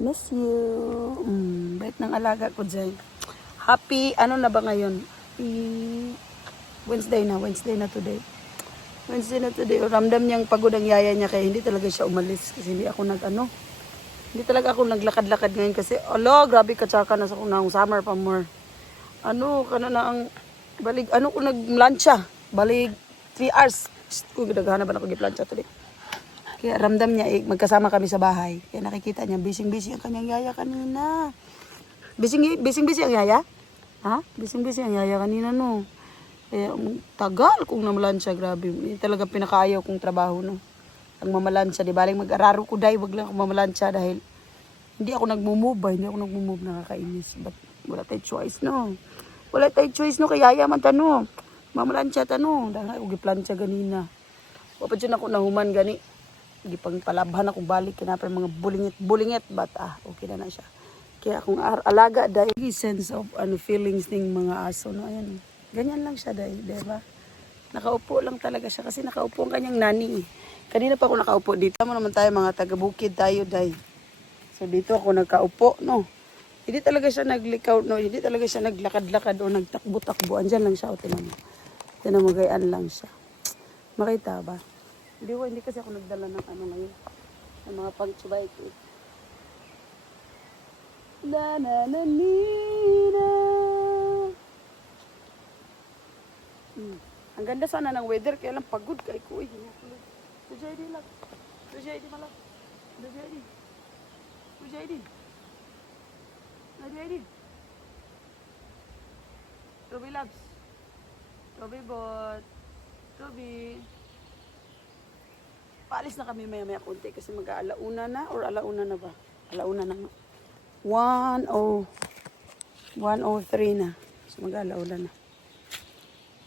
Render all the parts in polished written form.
Miss you. Bait ng alaga ko dyan. Happy, ano na ba ngayon? Wednesday na today. Wednesday na today. Ramdam niyang pagod ang yaya niya kaya hindi talaga siya umalis. Kasi hindi hindi talaga ako naglakad-lakad ngayon kasi, grabe katsaka na sa kunang summer pa more. Kana na ang balig, ko naglansya. Balig 3 hours. Kung naghahanap na ako giplansya today. Kaya ramdam niya, magkasama kami sa bahay. Kaya nakikita niya, bising-bising ang kanyang yaya kanina. Bising-bising ang yaya? Ha? Bising-bising ang yaya kanina, no? Kaya tagal kung namalan siya, grabe. Yung talaga pinakaayaw kong trabaho, no? Ang mamalan siya, di baling mag-araro ko, wag lang ako mamalan siya dahil hindi ako nagmumove, nakakainis. But wala tayong choice, no? Wala tayong choice, no? Kaya yaya man tano. Mamalan siya, tano. Dahil ako giplan siya ganina. Wapad yun ako nahuman gani. Gipang palabhan akong balik kinapay mga bulingit but okay na siya. Kaya akong alaga dahil sense of feelings ng mga aso, no? Ayan, ganyan lang siya dahil, diba? Nakaupo lang talaga siya kasi nakaupo ang kanyang nani. Kanina pa ako nakaupo dito. Tama naman tayo mga taga-bukid tayo dahil. So dito ako nagkaupo, no? Hindi talaga siya naglikaw, no? Hindi talaga siya naglakad-lakad o nagtakbo-takbo. Andyan lang siya, o tinan mo, gayaan lang siya. Makita ba? Hindi kasi ako nagdala ng ngayon. Ng mga pang-chubay ko. Ang ganda sana ng weather, kaya lang pagod kay ko. Tujay lang. Tujay malak. Tujay. Toby loves. Toby bot. Toby. Paalis na kami maya konti kasi mag-alauna na or alauna na ba? Alauna na. 1:03 na. So mag-alauna na.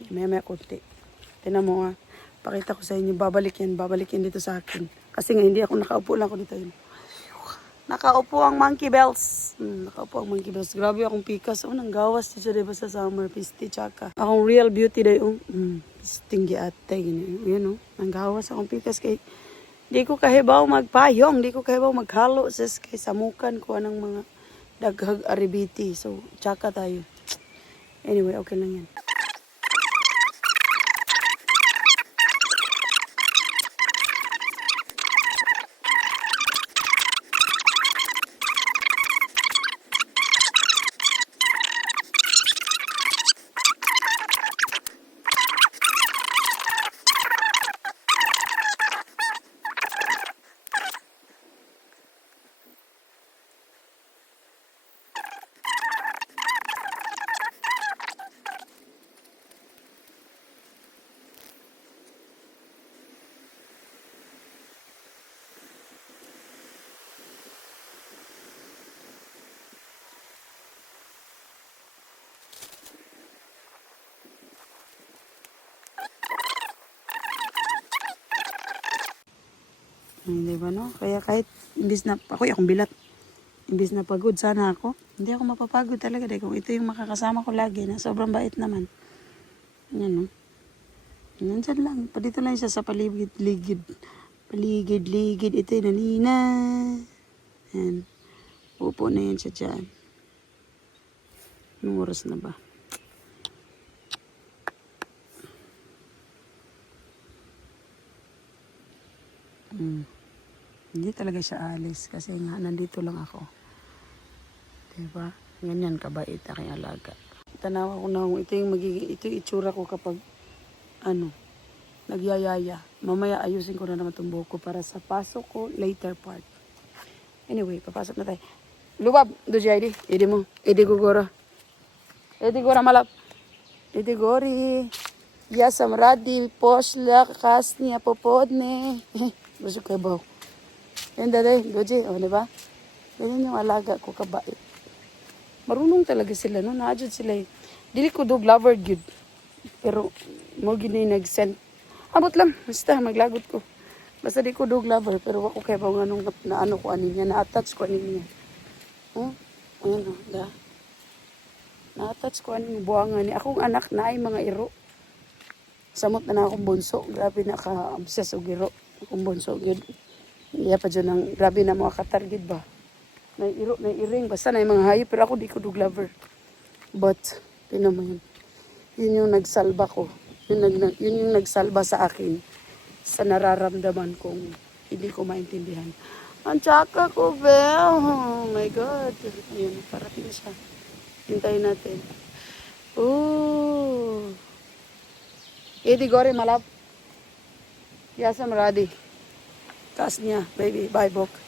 Maya konti. Tingnan mo pakita ko sa inyo, babalik yan dito sa akin. Kasi nga hindi ako nakaupo lang ako dito yun. Nakaupo ang monkey bells. Grabe akong pikas. Nang gawas dito diba sa summer pisti tsaka. Akong real beauty dayo. Pisting ate yun nang gawas akong pikas kay di ko kahibaw magpayong, di ko kahibaw maghalo sis kay samukan ko anang mga daghag aribiti. So tsaka tayo. Anyway, okay lang yan. Hindi ba no? Kaya kahit imbis na akong bilat, imbis na pagod sana ako, hindi ako mapapagod talaga dahil kung ito yung makakasama ko lagi na sobrang bait naman. Yan no. Nandyan lang. Dito lang siya sa paligid-ligid. Paligid-ligid. Ito yung nanina. Yan. Upo na yan siya dyan. Anong oras na ba? Hindi talaga siya alis kasi nga nandito lang ako. Diba? Ganyan kabait aking alaga. Tanawa ko na ito yung itsura ko kapag nagyayaya. Mamaya ayusin ko na naman itong buhok ko para sa pasok ko later part. Anyway, papasok na tayo. Lubab, Dujaydi. Idi mo. Idi gugora. Idi gora malap. Idi gori. Yasam radi. Posla. Kasni. Apopodne. Busog kayo ba? Yan daday. Doji. O, diba? Ganyan yung alaga ko kabait. Marunong talaga sila, no? Naadjud sila eh. Dili ko dog lover good. Pero, mo gini nag-send. Abot lang. Basta, maglagot ko. Basta di ko dog lover. Pero ako kaya ba nga ko anin niya. Na-attach ko anin niya. Ayan o. Na-attach ko anin buwangan niya. Akong anak na ay mga iro. Samot na akong bunso. Grabe na ka-obsess o iro. Akong bunso. Iya pa dyan ang grabe na mga katargid ba. Naiiro, naiiring. Basta na yung mga hayop. Pero ako di ko dog lover. But, tinan mo yun. Yun yung nagsalba ko. Yun yung nagsalba sa akin sa nararamdaman kong hindi ko maintindihan. Ang tsaka ko, Bel. Oh my God. Ayun, parating siya. Hintayin natin. Ooh. Edi gore malap. Yasa maradi. Taas niya, baby. Bye, Bok.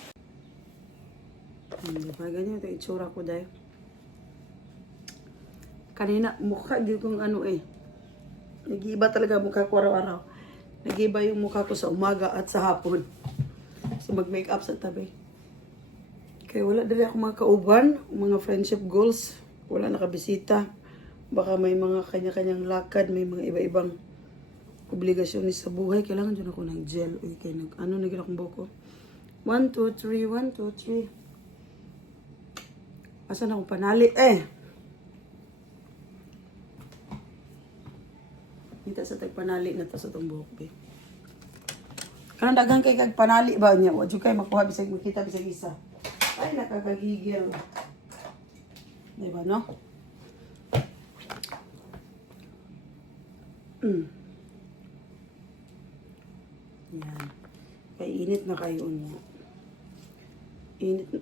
Diba, ganyan ito itsura ko dahil. Kanina, mukha din kong ano eh. Nag-iiba talaga mukha ko araw-araw. Nag-iiba yung mukha ko sa umaga at sa hapon. So mag-makeup sa tabi. Kaya wala dali ako mga kauban, mga friendship goals. Wala nakabisita. Baka may mga kanya-kanyang lakad, may mga iba-ibang obligasyon sa buhay. Kailangan dyan ako ng gel. Okay, ano naging akong buko? 1, 2, 3, 1, 2, 3. Asan akong panali? Kita sa tagpanali na to sa itong buhok, be. Kanang dagang kay kag panali ba niya? Wadyo kay makuha bisag makita bisag isa. Ay, nakakagigil. Diba, no? Yan. Kaya init na kayo niya.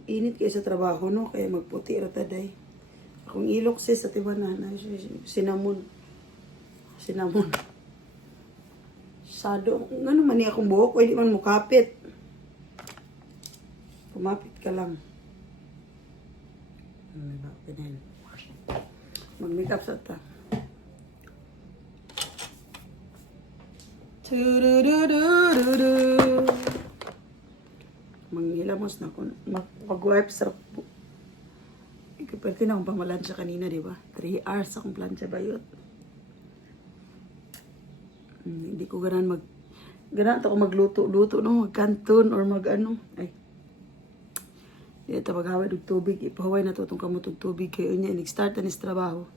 Init kayo sa trabaho, no? Kaya magputi rataday. Akong ilok sis sa tibanan. Sinamon. Sado. Nga naman niya akong buhok. Pwede man mukapit. Kumapit ka lang. Mag-makeup sa ta. Manghilamos na ako. Mag-wipe sa... Pwede na akong pamalansya kanina, di ba? 3 hours akong plansya bayot. Hindi ko ganan ako magluto-luto, no? Magkanton or mag-ano. Ay. Di ito maghawad og tubig. Ipahaway na to itong kamot og tubig. Kaya niya, nag-start na nis trabaho.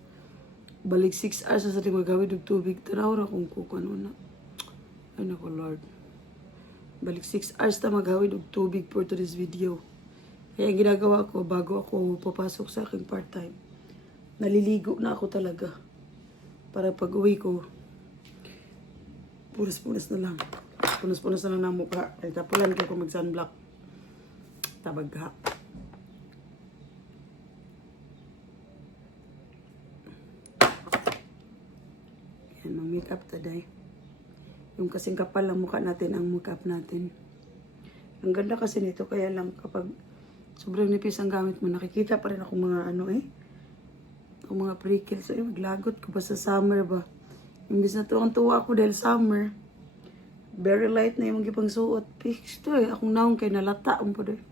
Balik 6 hours sa maghawad og tubig. Tanaw na kung kukano na. Ay nako, Lord. Balik 6 hours na maghawid og tubig for today's video. Kaya ang ginagawa ko bago ako papasok sa aking part-time, naliligo na ako talaga. Para pag uwi ko, punas-punas na lang. Punas-punas na lang ng mukha. Ay tapulan ko kung mag-sunblock. Tabagha. Yan, mag-makeup today. Yung kasing kapal ang mukha natin, ang makeup natin. Ang ganda kasi nito, kaya lang kapag sobrang nipis ang gamit mo, nakikita pa rin ako mga ano ang mga prickles. Ay, maglagot ko ba sa summer ba? Imbis na tuwang-tuwa ako dahil summer. Very light na yung gipang suot. Fix to akong naong kay nalata po dahil.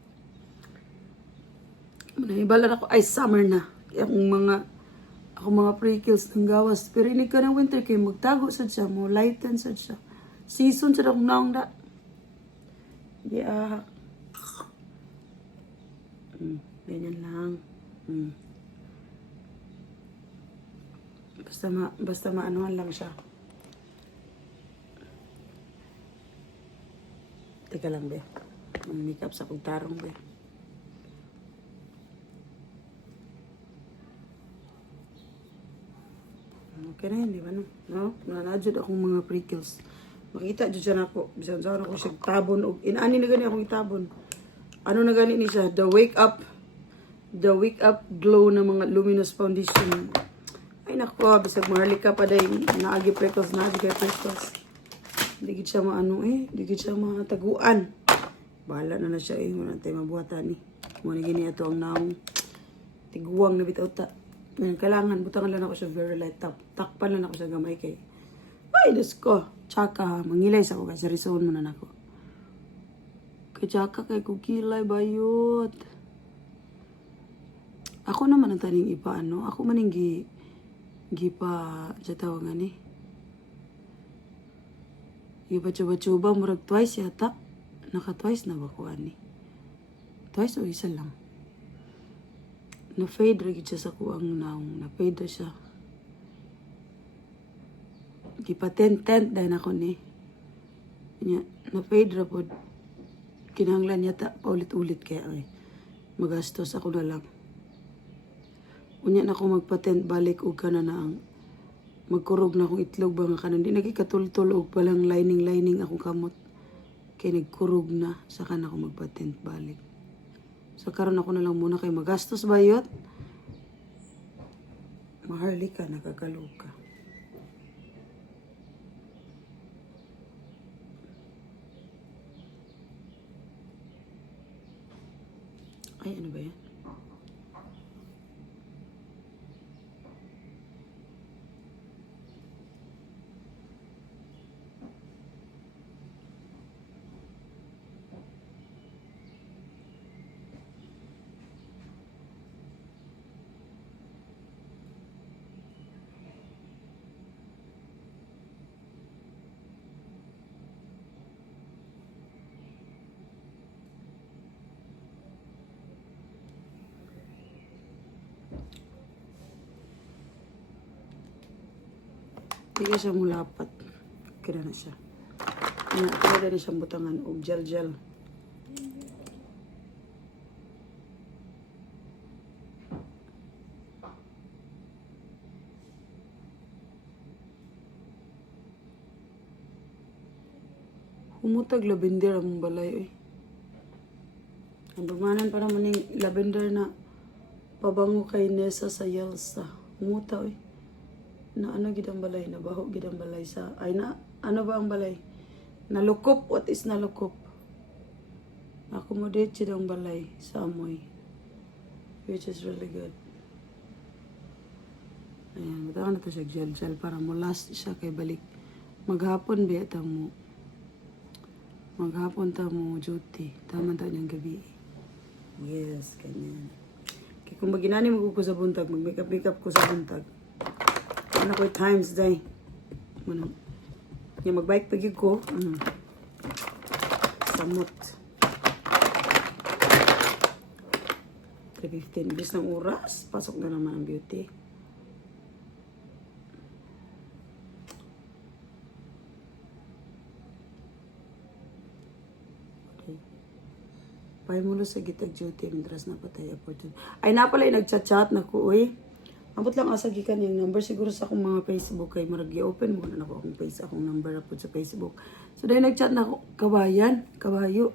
Manahibalan ako, ay summer na. Kaya akong mga prickles ng gawas. Pero hindi ka ng winter kay magtago sad siya, mo lighten sad siya. Season sad akong naong da. Yeah. Ganyan lang. Basta maanuhan lang siya. Teka lang, be. Mag-makeup sa pagtarong, be. Okay na yun, di ba? No? Nanadjud akong mga prickles. Makita dyan siya na ako. Bisan sa ako siya tabon. Inaani na gani akong itabon. Ano na gani ni siya? The Wake Up Glow na mga luminous foundation. Ay nako, bisag maharlika pa day. Naagi prickles, naagi kay prickles. Hindi gid siya maano hindi gid siya mataguan. Bahala na siya wala tayo mabuhatan ni. Muna gini ato ang naong tiguang na bitaw ta. Kailangan, butangan lang ako siya very light. Takpan lang ako siya gamay kay. Ay, Diyos ko. Tsaka, mangilay sa ko. Kasi resoon mo na ako. Kay tsaka, kay kukilay bayot. Ako naman ang taning ipa, ano? Ako man yung gipa, siya tawangan eh. Gipa-chuba-chuba, murag twice yata. Naka-twice na ba ko, ani? Twice o isa lang? Na-fade rin siya sa kuang naong. Na-fade siya. Di pa tent dahil ako ni. Na-fade ra po. Kinahanglan niya ta paulit-ulit kaya ay. magastos ako na lang. Unya na ako magpatent balik og kana na ang magkurog na akong itlog ba nga kanan. Di nagikatultol og palang lining akong kamot. Kay nagkurog na, saka na ako magpatent balik. So karon ako na lang muna kay magastos bayot. Maharli ka, nakakaloka. Ay, ano ba yan? Hindi siya mulapat. Kira na siya. Kira na siyang butangan o gel. Umutag lavender ang balay. Ang dumanan para maning lavender na pabango kay Nessa sa Yelsa. Umuta na ano gidang balay, na baho gidang balay sa, ay na, ano ba ang balay? Nalukop, what is nalukop? Accommodate siya ang balay sa amoy. Which is really good. Ayan, butawan na ito siya gel para mo last siya kay balik. Maghapon ba ito mo? Maghapon ta mo duty. Tama ta niyang gabi. Yes, kanyan. Kaya kung maginani mo ko sa buntag, mag-makeup ko sa buntag. Ano ko times day. Ano? Yung mag-bike pagi ko. Samot. 3:15. Bis ng oras. Pasok na naman ang beauty. Okay. Pahimulo sa gitag duty. Mintras na patay po. Ay napalay nagchat-chat na ko. Ambot lang asa gikan yung number siguro sa akong mga Facebook kay marag i-open mo na ako akong face akong number po sa Facebook. So dahil nagchat na ako kabayo.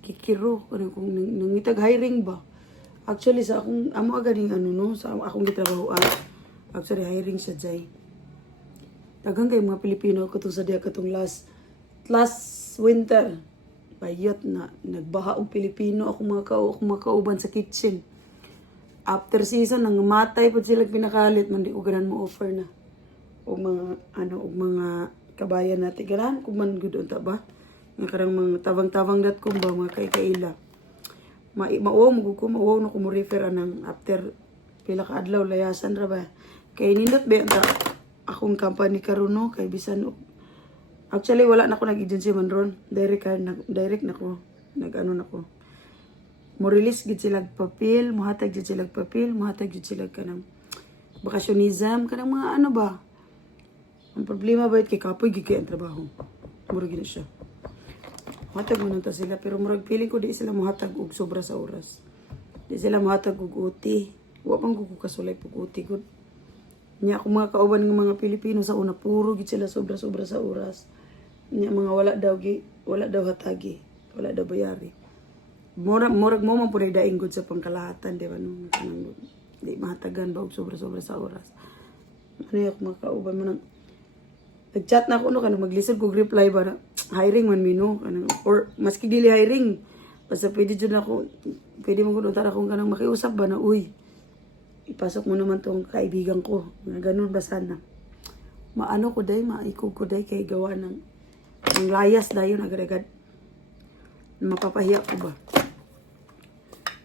Kikiro kung nangitag hiring ba. Actually sa akong amo aganing sa akong gitrabahoan. Actually hiring siya jay. Daghang kay mga Pilipino ko sa diya katong last winter. Bayot na nagbaha og Pilipino akong mga kauban sa kitchen. After season nang matay pud sila pinakalit man di ko ganan mo offer na og mga mga kabayan natin ganan kung man gud unta ba nga karang mga tawang-tawang dat ko ba mga kaila mauwaw no ko mo refer anang after pila ka adlaw layasan ra ba kay nindot ba unta akong company karon no kay bisan actually wala na ko nag-agency man ron direct na ko nako mo release gid sila papel, muhatag gid sila papel, muhatag gid sila kanang bakasyonism, kanang mga ba. Ang problema ba kay kapoy gid kay ang trabaho. Murag gid siya. Muhatag mo ta sila pero murag feeling ko di sila muhatag og sobra sa oras. Di sila muhatag og OT. Wa pang ko kasulay pug OT gud. Nya ako mga kauban ng mga Pilipino sa una puro gid sila sobra sa oras. Nya mga wala daw hatagi, wala daw bayari. Murag mo man punay daing good sa pangkalahatan, di ba? No? Di mahatagan ba og sobra-sobra sa oras. Ano yung makauban mo nang nag-chat na ako, kanang maglisod kong reply ba na hiring man mino, or maski dili hiring, basta pwede mo kununtar akong kanang makiusap ba na, ipasok mo naman tong kaibigan ko, nga ganun ba sana. Maano ko day, maikog ko day, kay gawa ng layas dayon agad-agad. Mapapahiya ko ba?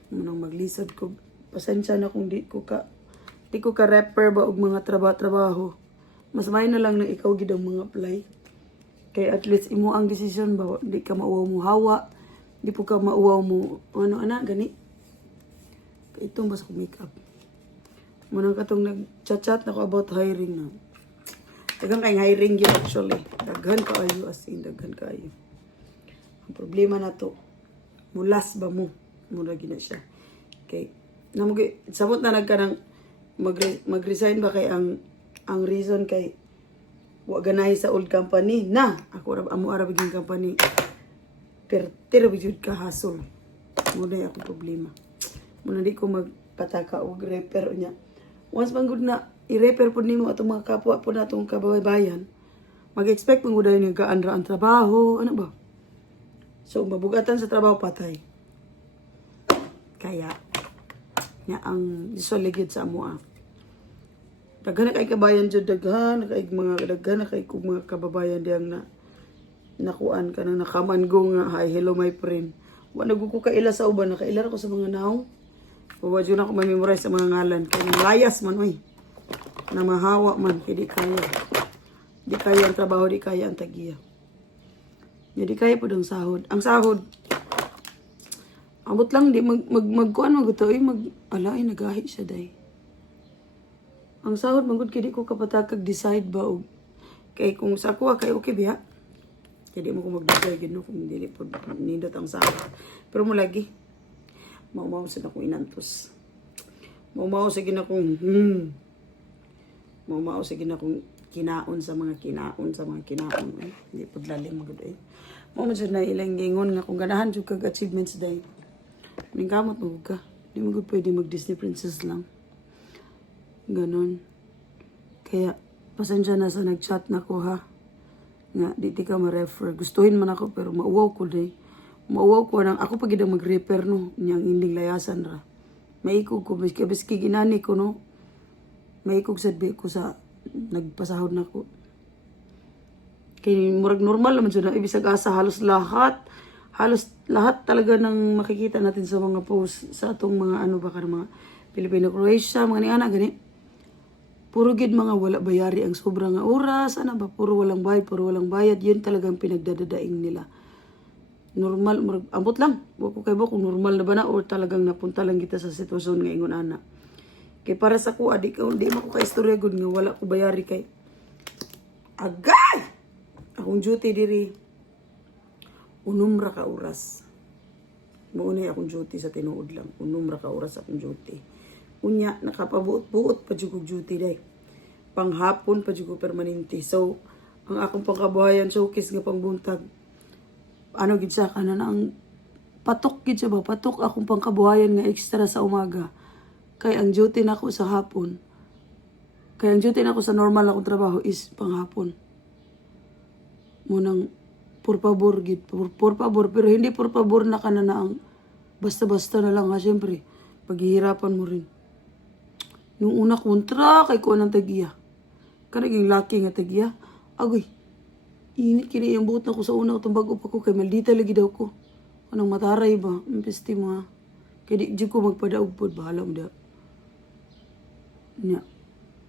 Munang maglisod ko. Pasensya na kung di ko ka rapper ba og mga trabaho. Mas may na lang na ikaw gid ang mga apply. Kay at least imo ang decision ba, di ka mauwaw mo hawa, di po ka mauwaw mo gani. Kay itong basta ko makeup. Munang katong nag-chat na ko about hiring na. Daghang kay hiring yun actually. Daghan kaayo as in daghan kaayo. Ang problema na to, mulas ba mo? Mura gina siya. Kay sabot na nagka ng mag-resign ba kay ang reason kay wa ganahi sa old company na ako amo ara biging company pero jud ka hasol mo na ako problema mo na di ko magpataka og repair nya once man gud na i-repair pud nimo atong mga kapwa pud natong kababayan mag-expect mo gud ni gaandra ang trabaho ano ba so mabugatan sa trabaho patay kaya nya ang isoligid sa amoa daghan kay kabayan jud daghan kay mga mga kababayan diyang na nakuan ka nang nakamango nga hi hello my friend wa naguko kaila sa uban nakaila ko sa mga naong wa jud ako ma-memorize sa mga ngalan kay layas man oy na mahawa man kay di kaya ang trabaho di kaya ang tagiya di kaya pud ang sahod abot lang di magkuan magutoy alay nagahi siya day ang sahod magud kay di ko kapatakag decide ba og kay kung sa ako kay okay biya kay di mo ko mag-decide gid no kung dili pod nindot ang sahod pero mo lagi maumaw sa akong inantos maumaw sa ginakong maumaw sa ginakong kinaon sa mga kinaon hindi pod lalim magud ay mo man jud na ilang gingon nga kung ganahan jud kag achievements day ning kamot mo ka di mo gud pwede mag Disney princess lang ganon kaya pasensya na sa nag-chat na ko ha nga di ka ma-refer gustuhin man ako pero mauwaw ko nang ako pag gid mag-repair no niyang inding layasan ra maikog ko biski ginani ko no maikog sadbi ko sa nagpasahod na ko kay murag normal naman jud na ibisag asa halos lahat talaga ng makikita natin sa mga post sa atong mga ano ba kada mga Pilipino Croatia mga ni ana gani puro gid mga wala bayari ang sobrang nga oras ana ba puro walang bayad yun talagang pinagdadadaing nila normal ambot lang wako kay kung normal na ba na or talagang napunta lang kita sa sitwasyon nga ingon ana kay para sa ko di mo ko kay istorya gud nga wala ko bayari kay agay akong duty diri unom ra ka oras Maunay akong duty sa tinuod lang. Unom ra ka oras akong duty. Unya, nakapabuot-buot pa jugog duty day. Panghapon pa jugog permanente. So, ang akong pangkabuhayan showcase nga pangbuntag. Ano gid siya kana ang patok gid siya ba? Patok akong pangkabuhayan nga extra sa umaga. Kay ang duty nako sa hapon. Kay ang duty nako sa normal akong trabaho is panghapon. Munang por favor gid, por favor, pero hindi por favor na kana na ang basta-basta na lang ha, syempre. Paghihirapan mo rin. Nung una kontra kay ko nang tagiya. Kanaging laki nga tagiya. Agoy. Init kini yung buot na ko sa una itong bago pa ko kay maldita lagi daw ko. Anong mataray ba? Ang pesti mo ha. Kaya di ko magpadaog po. Bahala mo da. Nya.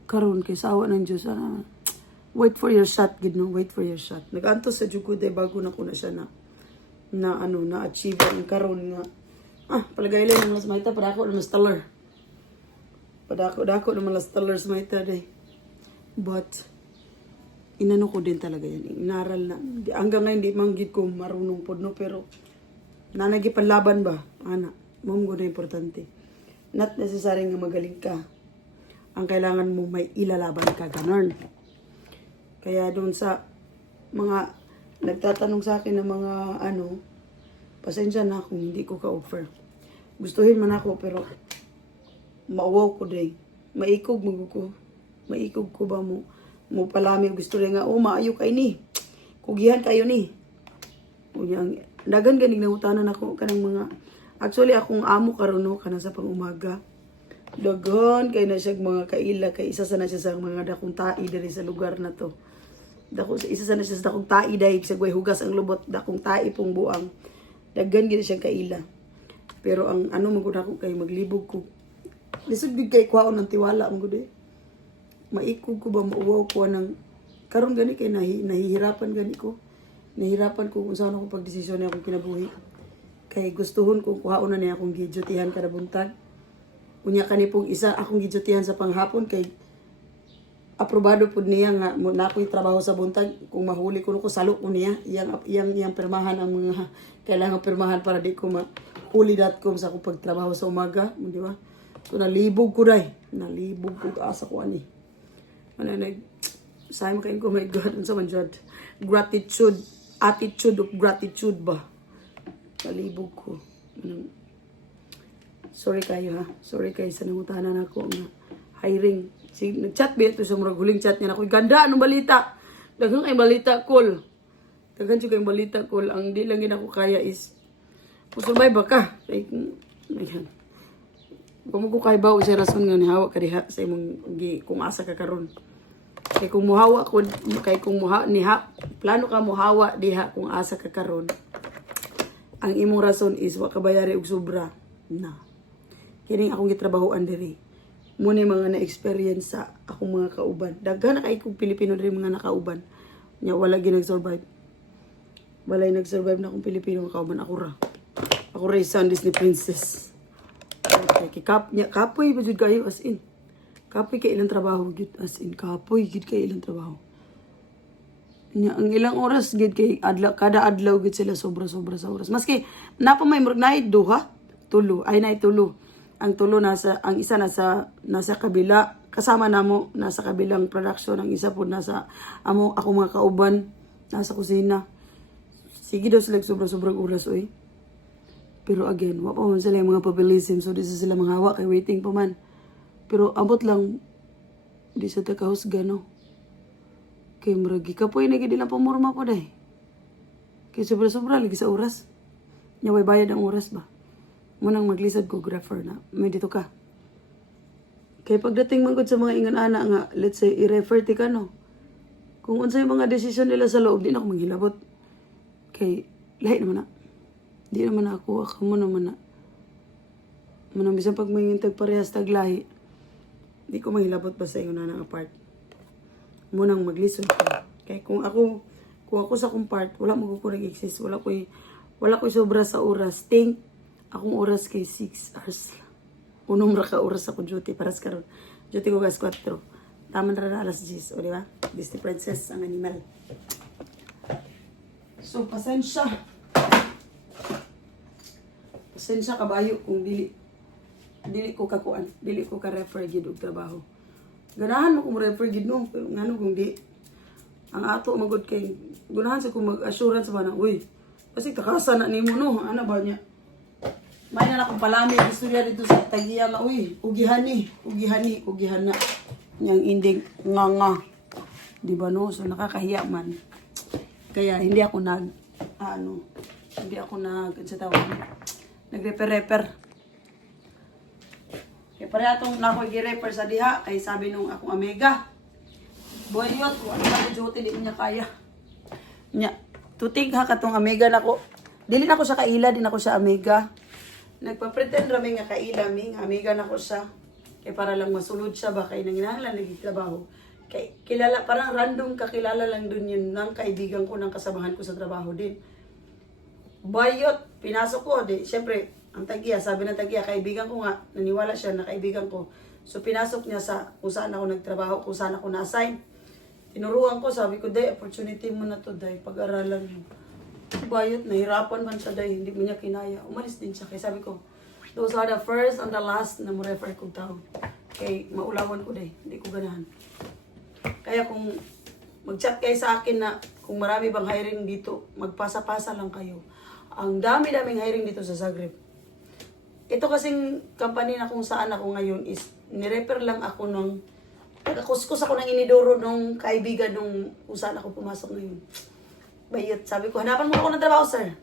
Karon kay sawa ng Diyos. Wait for your shot, gid no? Wait for your shot. Nag-antos sa Jugo day bago na ko na siya na achieve ang karon nga. Palagay lang ng las maita para ako ng stellar. Padako ng las stellar sa maita day. But inano ko din talaga yan. Inaral na. Hanggang ngayon di manggit ko marunong pod no pero nanagi panlaban ba? Ana, mong na importante. Not necessary nga magaling ka. Ang kailangan mo may ilalaban ka ganon. Kaya doon sa mga nagtatanong sa akin ng mga pasensya na kung hindi ko ka-offer. Gustuhin man ako pero mauwaw ko day. Maikog ko ba mo palami gusto rin nga maayo kay ni. Kugihan kayo ni. Unyang dagan ganing nangutanan ako kanang mga actually akong amo karon no kana sa pangumaga. Dagan kay na siya mga kaila kay isa sana siya sa mga dakong tai diri sa lugar na to. Isa sana siya sa dakong tai dahil sa way hugas ang lubot dakong tai pong buang. Dagan gid siya kaila. Pero ang magud ako kay maglibog ko. Lisod gid kay kwaon ng tiwala mo gud maikog ko ba mauwaw ko ng karon gani kay nahihirapan gani ko. Nahirapan ko kung saan ako pagdesisyon akong kinabuhi. Kay gustuhon ko kuhaon na niya akong gidyotihan kada buntag. Unya kanipong isa akong gidyotihan sa panghapon kay aprobado pud niya nga na ako'y trabaho sa buntag kung mahuli ko salo ko niya iyang pirmahan ang mga kailangan pirmahan para di ko Puli.com sa akong pagtrabaho sa umaga, di ba? So nalibog ko dai. Nalibog ko asa ko ani. Mananag sayang kain ko, my God, unsa man jud. Gratitude, attitude of gratitude ba? Nalibog ko. Sorry kayo ha. Sorry kayo sa nangutanan ako nga hiring. Nag-chat ba ito sa murag huling chat niya ako. Ganda, anong balita? Daghang kay balita, cool. Daghan siya kay balita, cool. Ang di lang ako kaya is survive ba ka? Like, ayan. Kung ko kay ba o siya rason nga nihawa ka diha sa imong kung asa ka karon. Kay kung muhawa ko, kay kung plano ka muhawa diha kung asa ka karon. Ang imong rason is wa ka bayari og sobra. Na. Kining akong gitrabahoan diri. Muna mga na-experience sa akong mga kauban. Daghan na kay kong Pilipino diri mga nakauban. Nya wala ginag-survive. Walay nag-survive na akong Pilipino mga kauban ako ra. Ako rin isang Disney princess. Okay, kapoy ba jud kayo as in. Kapoy kay ilang trabaho jud as in. Kapoy jud kay ilang trabaho. Ang ilang oras gid kay kada adlaw gid sila sobra-sobra sa oras. Maski napa may night duha, tulo. Ay night tulo. Ang tulo ang isa nasa kabila kasama namo nasa kabilang production, ang isa po nasa ako mga kauban nasa kusina. Sige daw sila sobra-sobrang oras oy. Pero again, wa pa man sila yung mga pabilisim. So, di sila mga hawa kay waiting pa man. Pero abot lang, di sa takahusga, no? Kay maragi ka po, hindi lang pamurma po dahi. Kay sobra-sobra, lagi sa oras. Nyaway bayad ang oras ba? Munang maglisad ko, grapher na. May dito ka. Kay pagdating man gud sa mga ingan-ana nga, let's say, i-refer ti ka, no? Kung unsa yung mga desisyon nila sa loob, di na ako maghilabot. Kay, lahi naman na. Di naman ako mo naman na. Manang bisan pag may parehas taglahi, di ko mahilabot ba sa iyo na ng apart. Munang maglisod ko. Kaya kung ako sa akong part, wala mo ko nag-exist. Wala ko sobra sa oras. Think, akong oras kay 6 hours. Unong ra ka oras ako duty. Paras karon. Duty ko gas 4. Taman ra na alas 10. O diba? Disney princess ang animal. So, pasensya. Pasensya kabayo kung dili ko kakuan, dili ko ka refer gid og trabaho. Ganahan mo kung refer gid no, pero ngano kung di ang ato magud kay gunahan sa kung mag-assurance ba na, uy, kasi takasa na nimo no, ana ba niya. May na akong palami istorya dito sa Tagiya nga, uy, ugihani na. Yang ending nga. Di ba no? So nakakahiya man. Kaya hindi ako nagreper-reper. Kaya pare atong nakoy gi-reper sa diha kay sabi nung akong amiga. Boyot, wala ka duty di niya kaya. Nya, tutig ha katong amiga nako. Dili nako sa kaila, din ako sa amiga. Nagpa-pretend rami nga kaila mi, amiga nako siya. Kay para lang masulod siya ba kay nanginahanglan lagi trabaho. Kay kilala parang random kakilala lang dun yun ng kaibigan ko, ng kasamahan ko sa trabaho din. Bayot, pinasok ko, di, syempre, ang Tagiya, sabi ng Tagiya, kaibigan ko nga, naniwala siya na kaibigan ko. So, pinasok niya sa kung saan ako nagtrabaho, kung saan ako na-assign. Tinuruan ko, sabi ko, day, opportunity mo na to, day, pag-aralan mo. Bayot, nahirapan man siya, day, hindi mo niya kinaya. Umalis din siya, kaya sabi ko, those are the first and the last na mo refer kong tao. Kaya maulawan ko, day, hindi ko ganahan. Kaya kung mag-chat kayo sa akin na kung marami bang hiring dito, magpasa-pasa lang kayo. Ang dami-daming hiring dito sa Zagreb. Ito kasing company na kung saan ako ngayon is nirefer lang ako nung nakakuskus ako ng inidoro nung kaibigan nung kung saan ako pumasok ngayon. Bayot, sabi ko, hanapan mo ako ng trabaho, sir.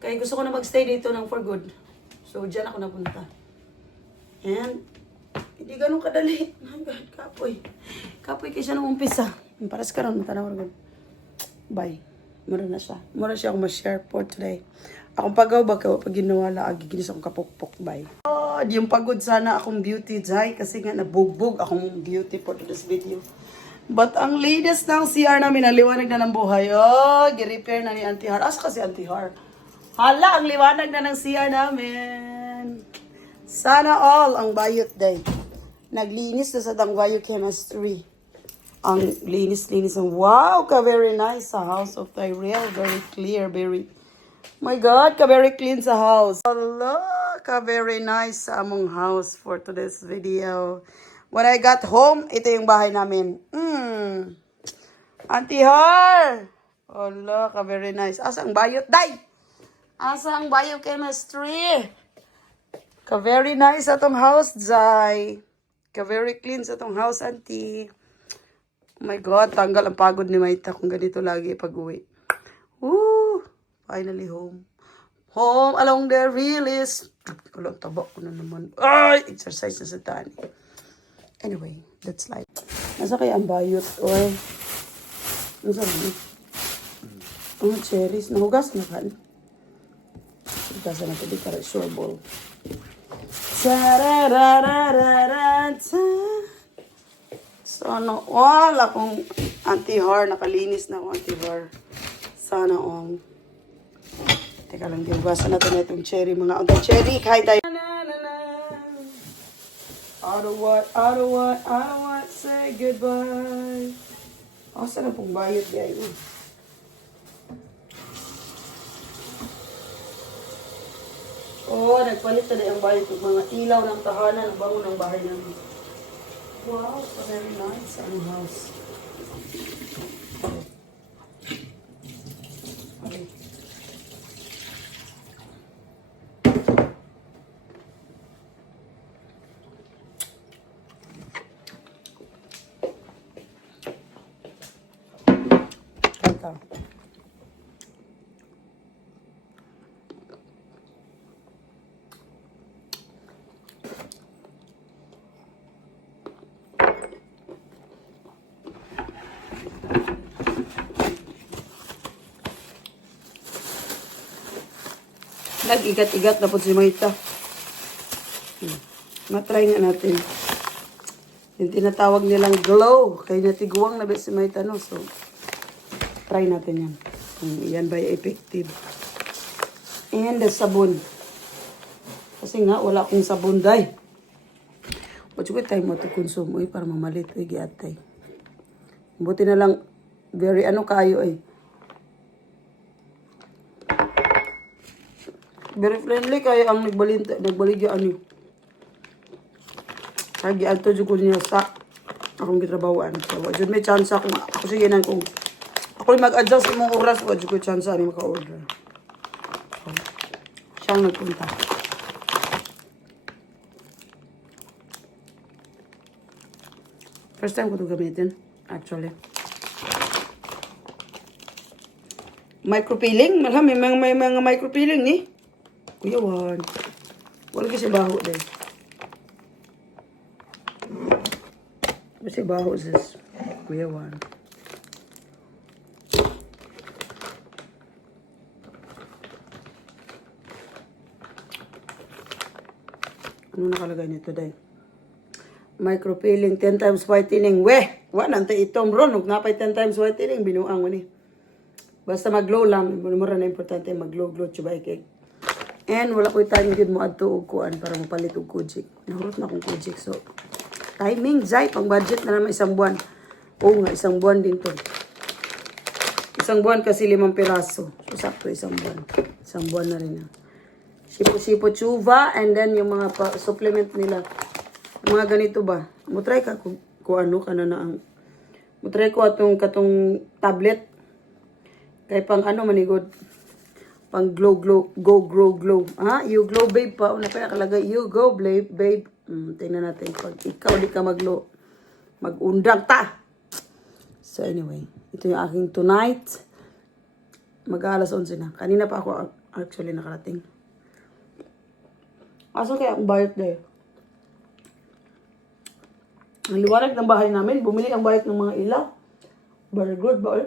Kaya gusto ko na magstay dito ng for good. So, dyan ako napunta. And, hindi ganun kadali. My God, kapoy. Kapoy kayo siya nung umpisa. Paras ka ron, tanaw rin. Bye. Mura na siya. Mura siya akong ma-share for today. Akong pagaw ba pag ginawala, giginis akong kapukpok. Bye. Oh, yung pagod sana akong beauty jay kasi nga nabugbog akong beauty for this video. But ang latest ng CR namin, ang liwanag na ng buhay. Oh, gi-repair na ni Auntie Har. Asa kasi Auntie Har? Hala, ang liwanag na ng CR namin. Sana all ang bayot day. Naglinis na sa Dangvayo Chemistry. Ang linis-linis. Wow, ka very nice sa House of Tyrell. Very clear, very My God, ka-very clean sa house. Allah, ka-very nice sa among house for today's video. When I got home, ito yung bahay namin. Auntie Har! Allah, ka-very nice. Asa ang bayot, day? Asa ang biochemistry? Ka-very nice atong house, Zay. Ka-very clean sa atong house, Auntie. Oh my God, tanggal ang pagod ni Maita kung ganito lagi pag-uwi. Woo! Finally home. Home along the release. Walang tabak ko na naman. Ay! Exercise na sa tani. Anyway, that's life. Nasa kaya ang bayot? Or, ano sabi? Ang cherries. Nahugas na kan. Hugasan natin di para sure ball. Tarararararata. Sana all akong Auntie Har. Nakalinis na ako Auntie Har. Sana all. Teka lang, diugasan natin itong cherry. Mga unta cherry, kahit tayo. I don't want, say goodbye. Asa na pong bayad guys? Oh, nagpalit na yung bayad ng mga ilaw ng tahanan, ang bango ng bahay namin. Wow, so very nice ang house. Okay. Ito. Nag-igat-igat na po si Maita. Matry nga natin. Yung tinatawag nilang glow. Kaya natiguang na ba si Maita, no? So, try natin yan. Kung yan ba effective. And the sabon. Kasi nga, wala akong sabon, day. What's good time mo ito consume, para mamalit, giatay. Buti na lang, very kayo, Very friendly kayo ang nagbaligya ano. Kaya giadto jud ko niya sa akong gitrabahoan. So, jud may chance ako sige nan kung ako mag-adjust imong oras, wa jud ko chance ani maka-order. So, siyang nagpunta. First time ko ito gamitin, actually. Micropeeling? May mga micropeeling ni. Kuya Juan. Wala kasi baho din. Kasi baho sis. Kuya Juan. Ano nakalagay nito day? Micropeeling 10 times whitening. Weh! Wala nante itom ron. Huwag napay 10 times whitening. Binuang mo ni. Basta mag-glow lang. Mura na importante mag-glow-glow. Chubay cake. And wala ko itayong yun mo adto og kuan para mapalit og kujik. Nahurot na akong kujik. So, timing, Zay. Pang budget na naman isang buwan. Oo nga, isang buwan din to. Isang buwan kasi 5 piraso. So, sakto isang buwan. Isang buwan na rin. Sipo-sipo chuva. And then yung mga supplement nila. Mga ganito ba? Mutry ka kung ano ka na ang... Mutry ko katong tablet. Kaya pang ano manigod. Pang glow. Ha? You glow babe pa. Una pa nakalagay. You go babe. Tingnan natin. Pag ikaw di ka maglo. Mag-undang ta. So anyway. Ito yung aking tonight. Mag-alas 11 na. Kanina pa ako actually nakarating. Aso kaya ang bayot dahil. Ang liwanag ng bahay namin. Bumili ang bayot ng mga ilaw. Very good ba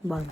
Bye.